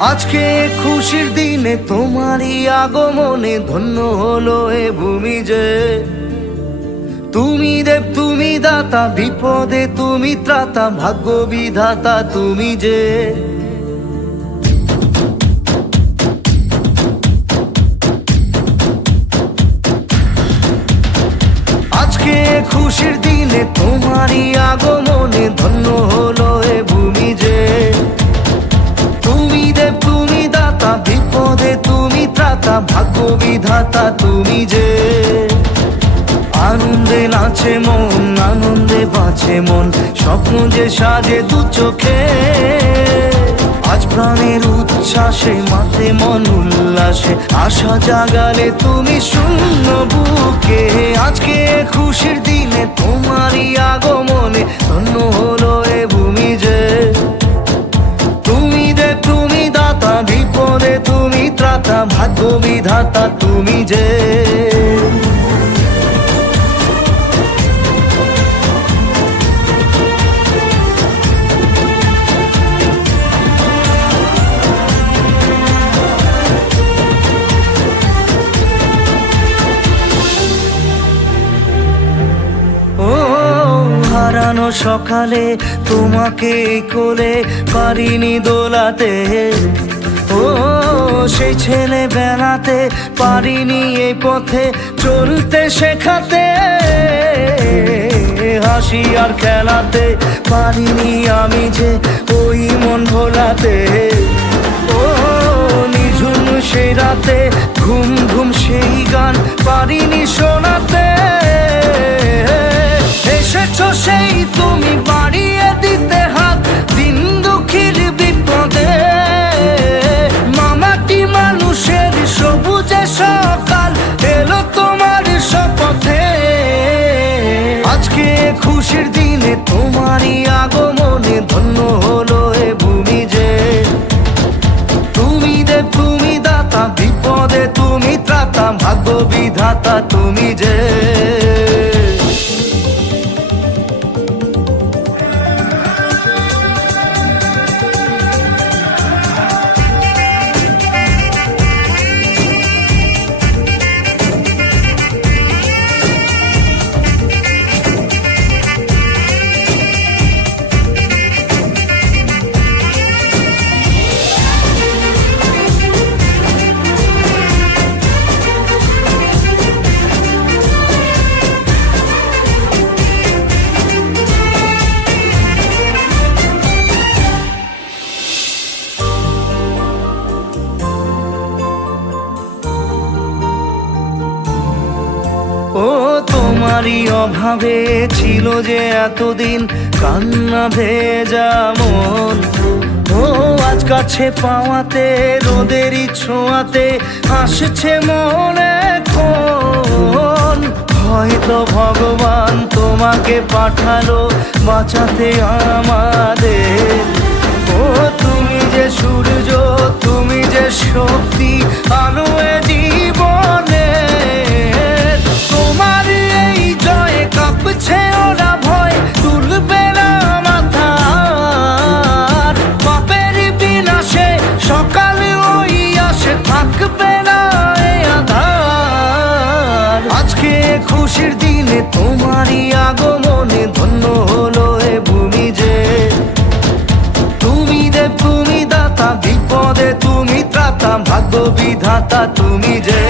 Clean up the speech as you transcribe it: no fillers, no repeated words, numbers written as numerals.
আজকে খুশির দিনে তোমারই আগমনে ধন্য হলো এ ভূমি যে। তুমি দেব তুমি দাতা, বিপদে তুমি ত্রাতা, ভাগ্য বিধাতা তুমি যে। আজকে খুশির দিনে তোমারই আগমনে ধন্য হলো এ ভূমি যে। তুমি দেব তুমি দাতা, বিপদে তুমি ত্রাতা, ভাগ্য বিধাতা তুমি যে। আনন্দে নাচে মন, আনন্দে বাঁচে মন, স্বপ্ন যে সাজে দু চোখে। আজ প্রাণের উচ্ছ্বাসে মাতে মন উল্লাসে, আশা জাগালে তুমি শূন্য বুকে। আজকে খুশির দিনে তোমারই আগমনে ধন্য হলো এ ভূমি যে। তুমি দেব তুমি দাতা, বিপদে তুমি ত্রাতা, ভাগ্য বিধাতা তুমি যে। হারানো সকালে তোমাকে কোলে পারিনি দোলাতে, ও সেই ছেলে বেলাতে পারিনি এই পথে চলতে শেখাতে। হাসি আর খেলাতে পারিনি আমি যে ওই মন ভোলাতে। ও নিঝুম সেই রাতে ঘুম ঘুম সেই গান পারিনি শোনাতে। এসেছো সেই তুমি বাড়িয়ে দিতে হাত দিন দুঃখীর বিপদে। মামাটি মানুষের সবুজে সকাল এলো তোমার শপথে। আজকে খুশির দিনে তোমারই আগমনে ধন্য হলো এ ভূমি যে। তুমি দেব তুমি দাতা, বিপদে তুমি ত্রাতা, ভাগ্য বিধাতা তুমি যে। ও তোমারই অভাবে ছিল যে এতদিন কান্না ভেজা মন। ও আজ কাছে পাওয়াতে রোদেরই ছোঁয়াতে আসছে মনে এখন। হয়তো ভগবান তোমাকে পাঠালো বাঁচাতে আমাদের। ও তুমি যে সূর্য, তুমি যে শক্তি, আলো এ জীবনে। তোমার এই জয়ে কাঁপছে ওরা ভয়, তুলবে না মাথা। পাপের বিনাশে সকালে ওই আসে, থাকবে না এই আধার। আজকে খুশির দিনে তোমারই আগমনে ধন্য হলো এ ভূমি যে। তুমি দেব তুমি দাতা, বিপদে তুমি ত্রাতা, ভাগ্য বিধাতা তুমি যে।